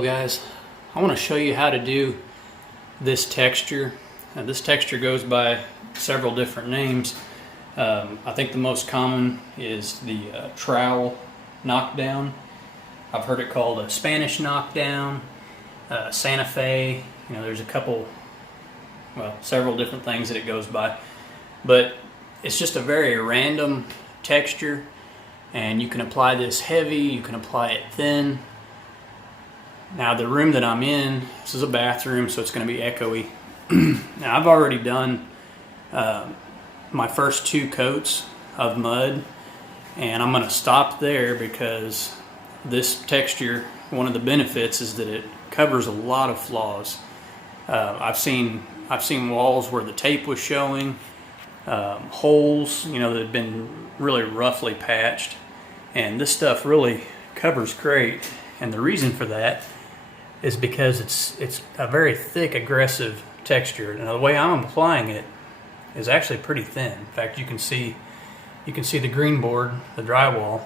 Hello guys, I want to show you how to do this texture. This texture goes by several different names. I think the most common is the trowel knockdown. I've heard it called a Spanish knockdown, Santa Fe. You know, there's a couple, well, several different things that it goes by. But it's just a very random texture, and you can apply this heavy, you can apply it thin. Now the room that I'm in, this is a bathroom, so it's going to be echoey. Now I've already done my first 2 coats of mud, and I'm going to stop there because this texture, one of the benefits is that it covers a lot of flaws. I've seen walls where the tape was showing, holes, you know, that have been really roughly patched, and this stuff really covers great. And the reason for that is because it's a very thick, aggressive texture. Now the way I'm applying it is actually pretty thin. In fact, you can see the green board, the drywall,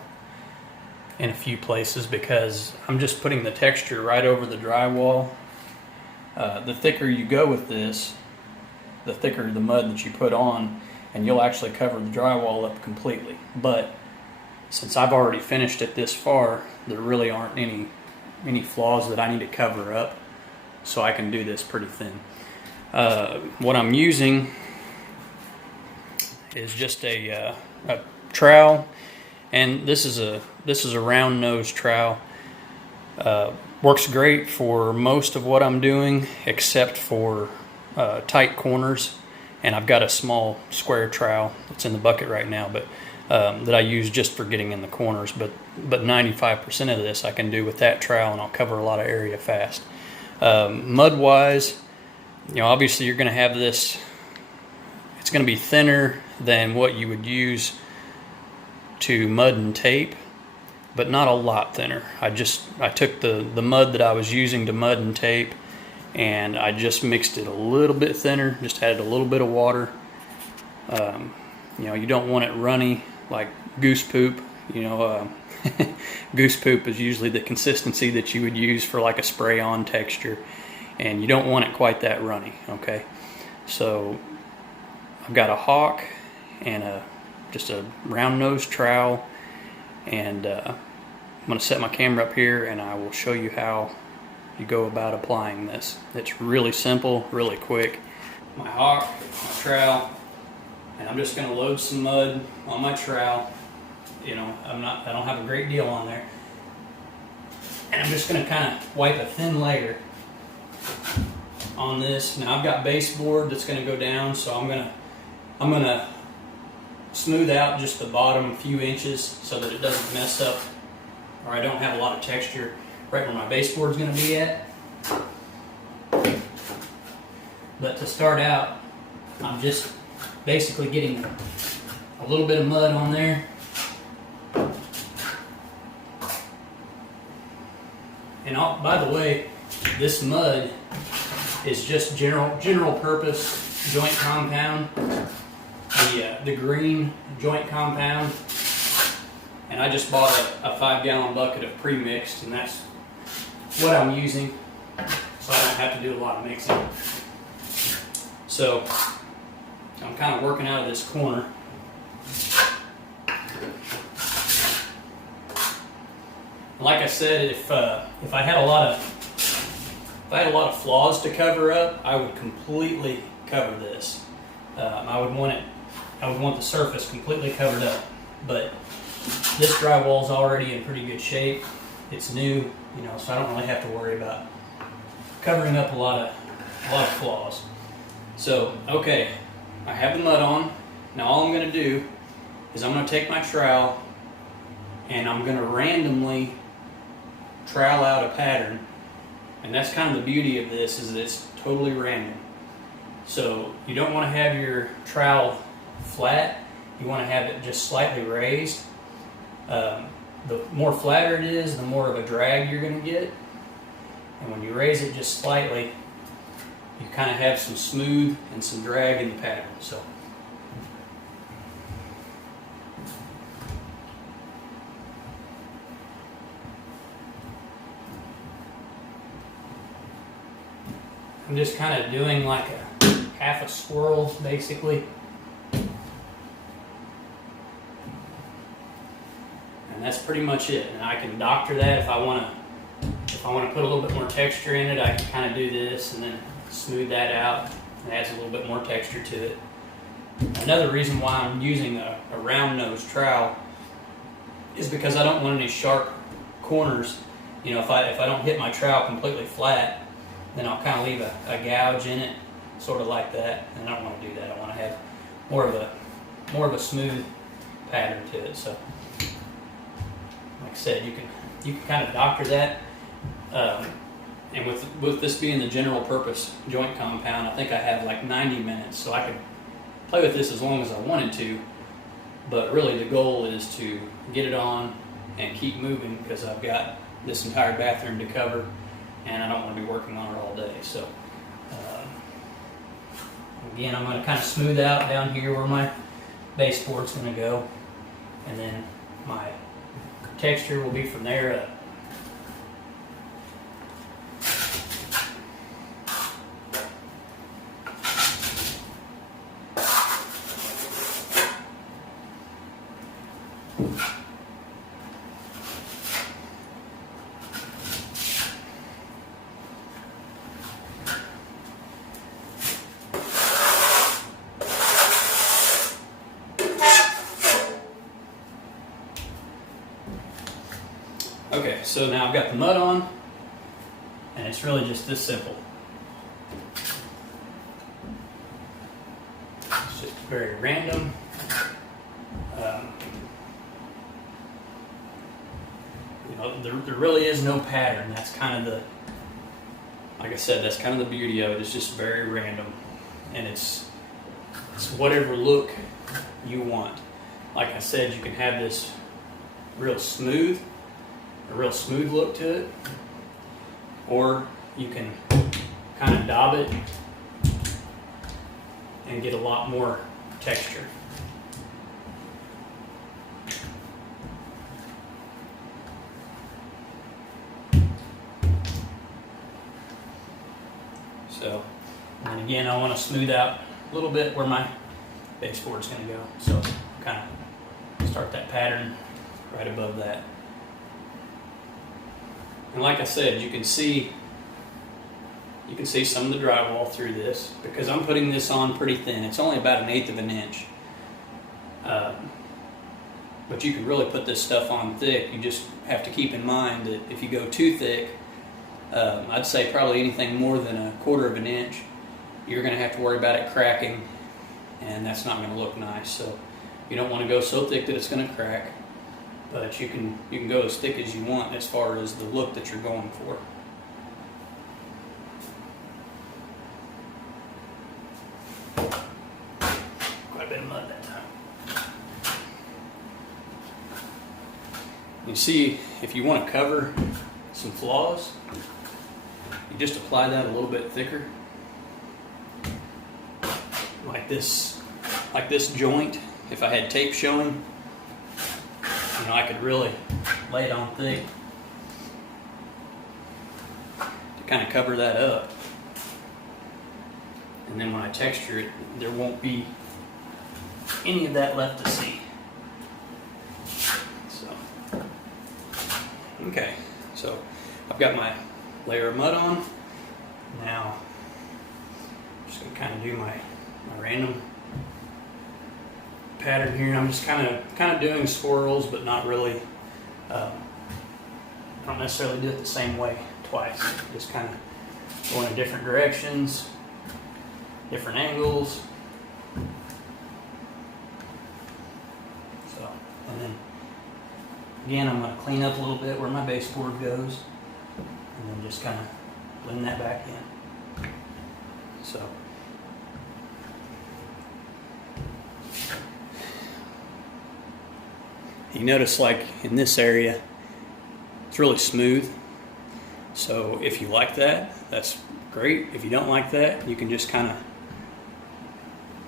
in a few places because I'm just putting the texture right over the drywall. The thicker you go with this, the thicker the mud that you put on, and you'll actually cover the drywall up completely. But since I've already finished it this far, there really aren't any flaws that I need to cover up, so I can do this pretty thin. What I'm using is just a trowel, and this is a round nose trowel. Works great for most of what I'm doing except for tight corners, and I've got a small square trowel that's in the bucket right now, but that I use just for getting in the corners. But 95% of this I can do with that trowel, and I'll cover a lot of area fast. Mud wise, you know, obviously you're going to have this, it's going to be thinner than what you would use to mud and tape, but not a lot thinner. I took the mud that I was using to mud and tape, and I just mixed it a little bit thinner, just added a little bit of water. You know, you don't want it runny like goose poop. You know, goose poop is usually the consistency that you would use for like a spray-on texture, and you don't want it quite that runny, okay? So I've got a hawk and just a round nose trowel, and I'm going to set my camera up here and I will show you how you go about applying this. It's really simple, really quick. My hawk, my trowel, and I'm just going to load some mud on my trowel. You know, I don't have a great deal on there, and I'm just going to kind of wipe a thin layer on this. Now I've got baseboard that's going to go down, so I'm going to smooth out just the bottom few inches so that it doesn't mess up, or I don't have a lot of texture right where my baseboard is going to be at. But to start out, I'm just basically getting a little bit of mud on there. And by the way, this mud is just general purpose joint compound, the green joint compound, and I just bought a 5-gallon bucket of pre-mixed, and that's what I'm using, so I don't have to do a lot of mixing. So I'm kind of working out of this corner. Like I said, if I had a lot of flaws to cover up, I would completely cover this. I would want the surface completely covered up. But this drywall is already in pretty good shape. It's new, you know, so I don't really have to worry about covering up a lot of flaws. So, okay, I have the mud on. Now all I'm going to do is I'm going to take my trowel and I'm going to randomly trowel out a pattern. And that's kind of the beauty of this, is that it's totally random. So you don't want to have your trowel flat, you want to have it just slightly raised. The more flatter it is, the more of a drag you're going to get. And when you raise it just slightly, you kind of have some smooth and some drag in the pattern. So I'm just kind of doing like a half a swirl basically. And that's pretty much it. And I can doctor that if I want to put a little bit more texture in it. I can kind of do this and then smooth that out. It adds a little bit more texture to it. Another reason why I'm using a round nose trowel is because I don't want any sharp corners. You know, if I don't hit my trowel completely flat, then I'll kind of leave a gouge in it, sort of like that. And I don't want to do that. I want to have more of a smooth pattern to it. So, like I said, you can kind of doctor that. And with this being the general purpose joint compound, I think I have like 90 minutes, so I could play with this as long as I wanted to. But really, the goal is to get it on and keep moving, because I've got this entire bathroom to cover, and I don't want to be working on it all day. So again, I'm going to kind of smooth out down here where my baseboard's going to go, and then my texture will be from there up. Okay, so now I've got the mud on, and it's really just this simple. It's just very random. You know, there really is no pattern. That's kind of like I said, that's kind of the beauty of it. It's just very random, and it's whatever look you want. Like I said, you can have this a real smooth look to it, or you can kind of daub it and get a lot more texture. So, and again, I want to smooth out a little bit where my baseboard's going to go. So, kind of start that pattern right above that. And like I said, you can see some of the drywall through this, because I'm putting this on pretty thin. It's only about 1/8 of an inch. But you can really put this stuff on thick. You just have to keep in mind that if you go too thick, I'd say probably anything more than 1/4 of an inch, you're going to have to worry about it cracking, and that's not going to look nice. So you don't want to go so thick that it's going to crack. But you can go as thick as you want as far as the look that you're going for. Quite a bit of mud that time. You see, if you want to cover some flaws, you just apply that a little bit thicker. Like this joint, if I had tape showing, you know, I could really lay it on thick to kind of cover that up. And then when I texture it, there won't be any of that left to see. So, okay, so I've got my layer of mud on. Now, I'm just going to kind of do my random pattern here. I'm just kind of doing swirls, but not really. I don't necessarily do it the same way twice. Just kind of going in different directions, different angles. So, and then again, I'm going to clean up a little bit where my baseboard goes, and then just kind of blend that back in. So. You notice, like in this area, it's really smooth. So if you like that, that's great. If you don't like that, you can just kind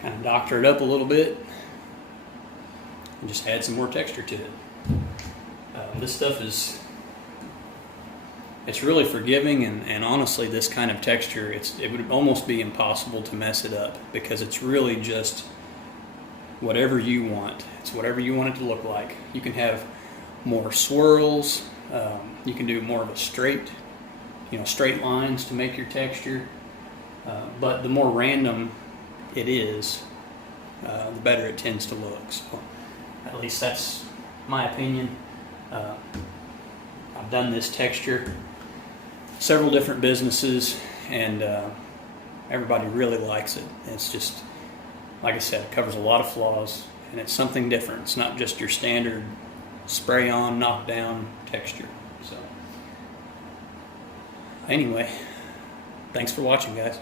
of doctor it up a little bit and just add some more texture to it. This stuff is it's really forgiving, and honestly, this kind of texture, it would almost be impossible to mess it up, because it's really just whatever you want. It's whatever you want it to look like. You can have more swirls. You can do more of a straight lines to make your texture. But the more random it is, the better it tends to look. So, at least that's my opinion. I've done this texture several different businesses, and everybody really likes it. It's just, like I said, it covers a lot of flaws, and it's something different. It's not just your standard spray on, knock down texture. So anyway, thanks for watching, guys.